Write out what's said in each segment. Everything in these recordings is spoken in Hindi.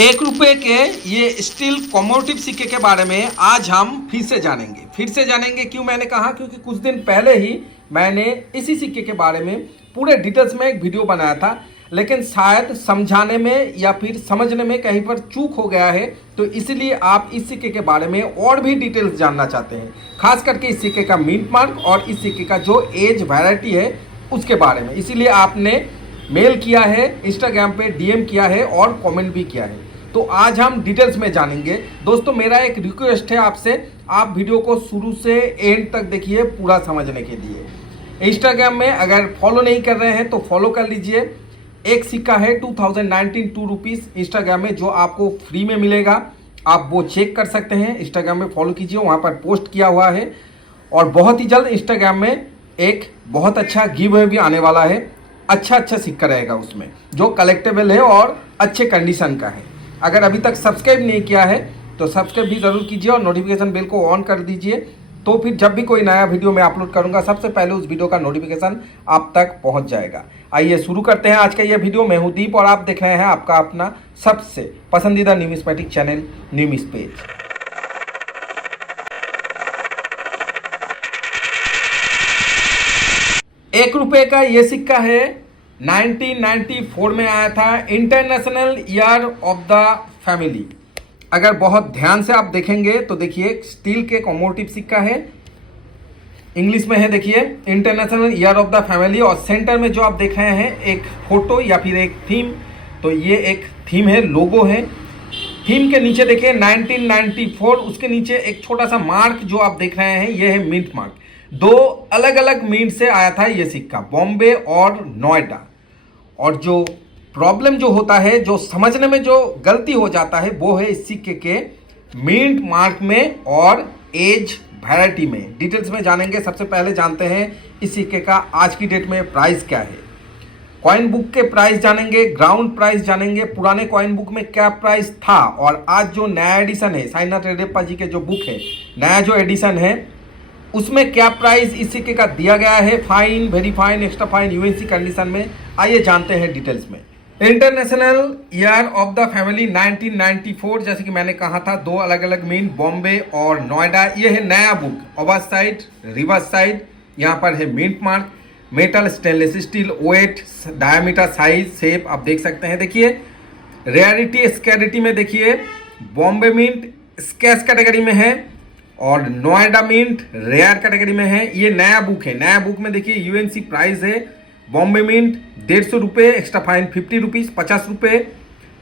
1 रुपए के ये स्टील कॉमोडिटिव सिक्के के बारे में आज हम फिर से जानेंगे। क्यों मैंने कहा, क्योंकि कुछ दिन पहले ही मैंने इसी सिक्के के बारे में पूरे डिटेल्स में एक वीडियो बनाया था, लेकिन शायद समझाने में या फिर समझने में कहीं पर चूक हो गया है, तो इसलिए आप इस सिक्के के बारे में और भी डिटेल्स जानना चाहते हैं, खास करके इस सिक्के का मिंट मार्क और इस सिक्के का जो एज वैरायटी है उसके बारे में। इसीलिए आपने मेल किया है, इंस्टाग्राम पे डीएम किया है और कमेंट भी किया है। तो आज हम डिटेल्स में जानेंगे। दोस्तों, मेरा एक रिक्वेस्ट है आपसे, आप वीडियो को शुरू से एंड तक देखिए पूरा समझने के लिए। इंस्टाग्राम में अगर फॉलो नहीं कर रहे हैं तो फॉलो कर लीजिए। एक सिक्का है 2019 ₹2 इंस्टाग्राम में, जो आपको फ्री में मिलेगा। आप वो चेक कर सकते हैं, इंस्टाग्राम में फॉलो कीजिए, वहाँ पर पोस्ट किया हुआ है। और बहुत ही जल्द इंस्टाग्राम में एक बहुत अच्छा गिव अवे भी आने वाला है। अच्छा सिक्का रहेगा उसमें, जो कलेक्टेबल है और अच्छे कंडीशन का है। अगर अभी तक सब्सक्राइब नहीं किया है तो सब्सक्राइब भी ज़रूर कीजिए और नोटिफिकेशन बेल को ऑन कर दीजिए, तो फिर जब भी कोई नया वीडियो मैं अपलोड करूंगा सबसे पहले उस वीडियो का नोटिफिकेशन आप तक पहुंच जाएगा। आइए शुरू करते हैं आज का ये वीडियो। मैं हूं दीप और आप देख रहे हैं आपका अपना सबसे पसंदीदा न्यूमिस्मेटिक चैनल न्यूमिस पेज। ₹1 का ये सिक्का है, 1994 में आया था, international year of the family. अगर बहुत ध्यान से आप देखेंगे तो देखिए स्टील के कॉमोडिटिव सिक्का है, इंग्लिश में है, देखिए international year of the family. और सेंटर में जो आप देख रहे हैं एक फोटो या फिर एक थीम, तो ये एक थीम है, लोगो है। थीम के नीचे देखिए 1994, उसके नीचे एक छोटा सा मार्क जो आप देख रहे हैं ये है मिंट मार्क। दो अलग अलग मिंट से आया था ये सिक्का, बॉम्बे और नोएडा। और जो प्रॉब्लम जो होता है, जो समझने में जो गलती हो जाता है, वो है इस सिक्के के मिंट मार्क में और एज वैरायटी में। डिटेल्स में जानेंगे। सबसे पहले जानते हैं इस सिक्के का आज की डेट में प्राइस क्या है। कॉइन बुक के प्राइस जानेंगे, ग्राउंड प्राइस जानेंगे, पुराने कॉइन बुक में क्या प्राइस था, और आज जो नया एडिशन है साईनाथ रेड्डप्पा जी के जो बुक है, नया जो एडिशन है उसमें क्या प्राइस इस सिक्के का दिया गया है, fine, very fine, extra fine, UNC condition में। आइए जानते हैं डिटेल्स में। International year of the family 1994, जैसे कि मैंने कहा था, दो अलग अलग मिंट, बॉम्बे और नोएडा। ये है नया book, over side, reverse side, यहाँ पर है mint mark, metal, stainless steel, weight, diameter, size, shape आप देख सकते हैं। देखिए रेयरिटी स्कैरिटी में देखिए बॉम्बे मिंट स्कैच कैटेगरी में है और नोएडा मिंट रेयर कैटेगरी में है। ये नया बुक है, नया बुक में देखिए यूएनसी प्राइस है, Bombay mint ₹150, extra fine ₹50, ₹50,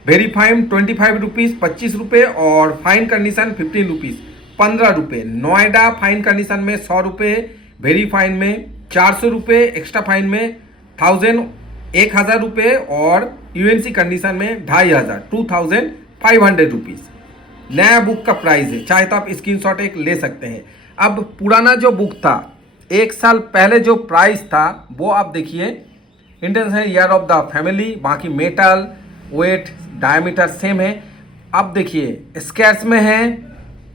very fine ₹25, ₹25 और fine condition ₹15, ₹15। Noida fine condition में ₹100, वेरी फाइन में ₹400, एक्स्ट्रा फाइन में ₹1000 और यूएनसी कंडीशन में ₹2500 नया बुक का प्राइस है। चाहे तो आप स्क्रीनशॉट एक ले सकते हैं। अब पुराना जो बुक था, एक साल पहले जो प्राइस था वो आप देखिए, international year of the family, बाकी मेटल, वेट, डायमीटर सेम है। अब देखिए स्कैच में है,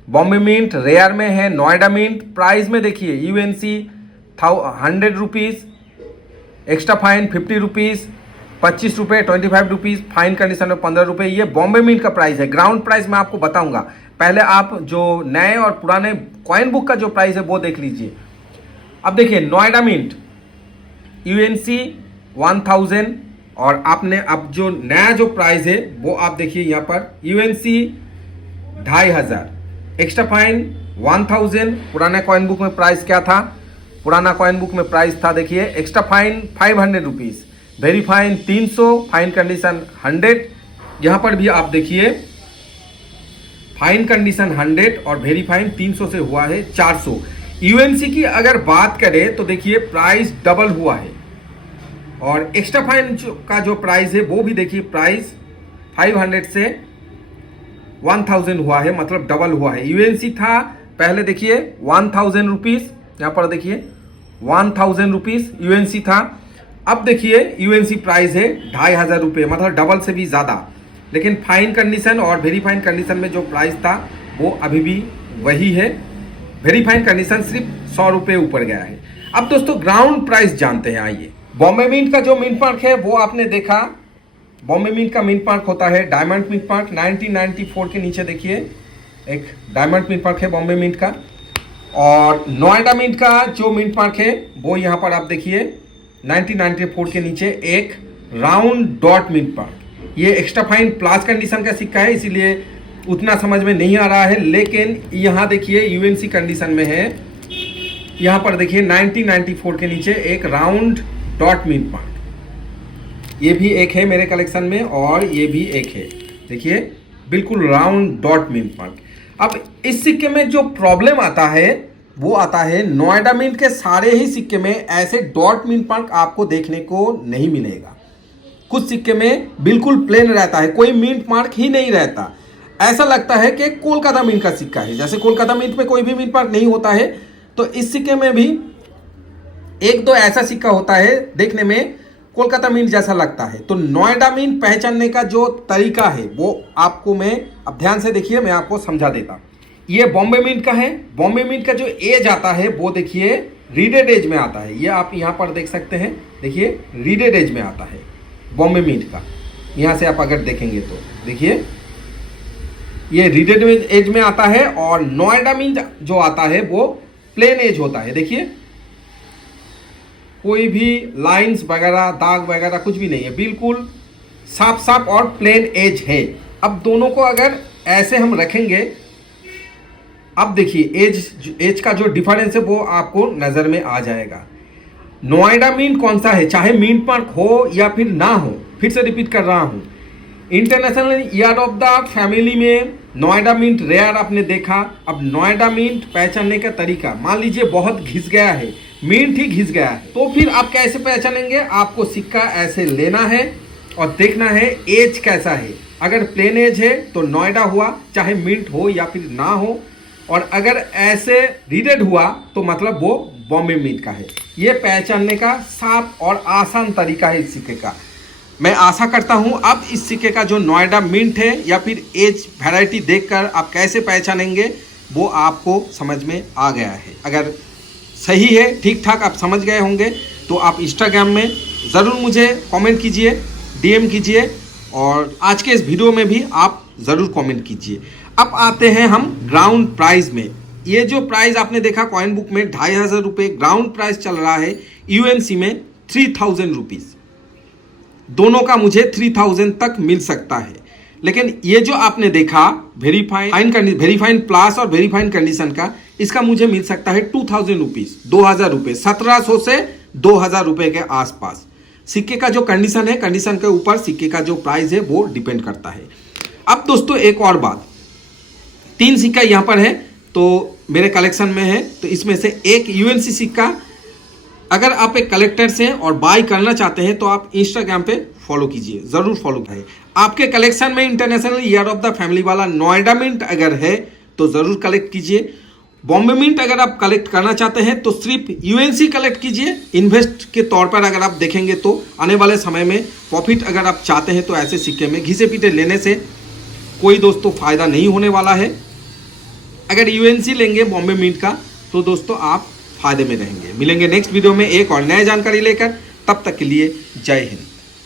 बॉम्बे मिंट, रेयर में है, नोएडा मिंट। प्राइस में देखिए UNC ₹100, extra fine ₹50, ₹25, ₹25, fine condition में ₹15। ये बॉम्बे मिंट का प्राइस है। ग्राउंड प्राइस मैं आपको बताऊंगा, पहले आप जो नए और पुराने कॉइन बुक का जो प्राइस है वो देख लीजिए। अब देखिए नोएडा मिंट यूएनसी 1000 और आपने अब जो नया जो प्राइस है वो आप देखिए यहाँ पर यूएनसी 2500, एक्स्ट्रा फाइन 1000। पुराना कॉइन बुक में प्राइस क्या था, पुराना कॉइन बुक में प्राइस था देखिए extra fine ₹500, very fine 300, fine condition 100। यहाँ पर भी आप देखिए फाइन कंडीशन 100 और वेरी फाइन 300 से हुआ है 400। यूएनसी की अगर बात करें तो देखिए प्राइस डबल हुआ है, और एक्स्ट्रा फाइन का जो प्राइस है वो भी देखिए प्राइस 500 से 1000 हुआ है, मतलब डबल हुआ है। यूएनसी था पहले देखिए ₹1000, यहाँ पर देखिए ₹1000 यूएनसी था। अब देखिए यूएनसी प्राइस है ₹2500, मतलब डबल से भी ज़्यादा। लेकिन फाइन कंडीशन और वेरी फाइन कंडीशन में जो प्राइस था वो अभी भी वही है। वेरी फाइन कंडीशन सिर्फ ₹100 ऊपर गया है। अब दोस्तों ग्राउंड प्राइस जानते हैं। आइए, बॉम्बे मिंट का जो मिंट मार्क है वो आपने देखा बॉम्बे मिंट का मिंट मार्क होता है डायमंड मिंट मार्क 1994 के नीचे देखिए एक डायमंड मिंट मार्क है बॉम्बे मिंट का। और नोएडा मिंट का जो मिंट मार्क है वो यहाँ पर आप देखिए 1994 के नीचे एक राउंड डॉट मिंट मार्क। ये एक्स्ट्रा फाइन प्लास कंडीशन का सिक्का है इसीलिए उतना समझ में नहीं आ रहा है, लेकिन यहाँ देखिए यूएनसी कंडीशन में है। यहाँ पर देखिए 1994 के नीचे एक राउंड डॉट मिंट मार्क, ये भी एक है मेरे कलेक्शन में और ये भी एक है, देखिए बिल्कुल राउंड डॉट मिंट मार्क। अब इस सिक्के में जो प्रॉब्लम आता है वो आता है नोएडा मिंट के सारे ही सिक्के में ऐसे डॉट मिंट मार्क आपको देखने को नहीं मिलेगा। कुछ सिक्के में बिल्कुल प्लेन रहता है, कोई मिंट मार्क ही नहीं रहता, ऐसा लगता है कि कोलकाता मिंट का सिक्का है। जैसे कोलकाता मिंट में कोई भी मिंट मार्क नहीं होता है, तो इस सिक्के में भी एक दो ऐसा सिक्का होता है देखने में कोलकाता मिंट जैसा लगता है। तो नोएडा मिंट पहचानने का जो तरीका है वो आपको मैं अब ध्यान से देखिए, मैं आपको समझा देता हूँ। ये बॉम्बे मिंट का है। बॉम्बे मिंट का जो एज आता है वो देखिए रीडेड एज में आता है, ये आप यहाँ पर देख सकते हैं, देखिए रीडेड एज में आता है बॉम्बे मिंट का। यहाँ से आप अगर देखेंगे तो देखिए ये रीडेड एज में आता है। और नोएडा मिंट जो आता है वो प्लेन एज होता है, देखिए कोई भी लाइंस वगैरह दाग वगैरह कुछ भी नहीं है, बिल्कुल साफ साफ और प्लेन एज है। अब दोनों को अगर ऐसे हम रखेंगे, अब देखिए एज का जो डिफरेंस है वो आपको नज़र में आ जाएगा। नोएडा मिंट कौन सा है, चाहे मिंट मार्क हो या फिर ना हो, फिर से रिपीट कर रहा हूँ, international year of the family में नोएडा मिंट रेयर आपने देखा। अब नोएडा मिंट पहचानने का तरीका, मान लीजिए बहुत घिस गया है, मिंट ही घिस गया है, तो फिर आप कैसे पहचानेंगे? आपको सिक्का ऐसे लेना है और देखना है एज कैसा है। अगर प्लेन एज है तो नोएडा हुआ, चाहे मिंट हो या फिर ना हो। और अगर ऐसे रीडेड हुआ तो मतलब वो बॉम्बे मिंट का है। ये पहचानने का साफ और आसान तरीका है इस सिक्के का। मैं आशा करता हूँ अब इस सिक्के का जो नोएडा मिंट है या फिर एज वैरायटी देखकर आप कैसे पहचानेंगे वो आपको समझ में आ गया है। अगर सही है, ठीक ठाक आप समझ गए होंगे तो आप इंस्टाग्राम में ज़रूर मुझे कमेंट कीजिए, डीएम कीजिए और आज के इस वीडियो में भी आप ज़रूर कमेंट कीजिए। अब आते हैं हम ग्राउंड प्राइस में। ये जो प्राइस आपने देखा कॉइन बुक में 2500 रुपये ग्राउंड प्राइस चल रहा है, यूएनसी में 3000 रुपीज़। दोनों का मुझे 3000 तक मिल सकता है। लेकिन ये जो आपने देखा वेरीफाइन प्लस और वेरीफाइन कंडीशन का, इसका मुझे मिल सकता है 2000 रुपीज़, 2000 रुपये, 1700 से 2000 रुपये के आसपास। सिक्के का जो कंडीशन है, कंडीशन के ऊपर सिक्के का जो प्राइस है वो डिपेंड करता है। अब दोस्तों एक और बात, 3 सिक्का यहाँ पर है तो मेरे कलेक्शन में है, तो इसमें से एक यूएनसी सिक्का अगर आप एक कलेक्टर से और बाय करना चाहते हैं तो आप इंस्टाग्राम पे फॉलो कीजिए, ज़रूर फॉलो करें। आपके कलेक्शन में international year of the family वाला नोएडा मिंट अगर है तो ज़रूर कलेक्ट कीजिए। बॉम्बे मिंट अगर आप कलेक्ट करना चाहते हैं तो सिर्फ यूएनसी कलेक्ट कीजिए। इन्वेस्ट के तौर पर अगर आप देखेंगे तो आने वाले समय में प्रॉफिट अगर आप चाहते हैं तो ऐसे सिक्के में घिसे पीटे लेने से कोई दोस्तों फ़ायदा नहीं होने वाला है। अगर यूएनसी लेंगे बॉम्बे मिंट का तो दोस्तों आप फायदे में रहेंगे। मिलेंगे नेक्स्ट वीडियो में एक और नई जानकारी लेकर, तब तक के लिए जय हिंद।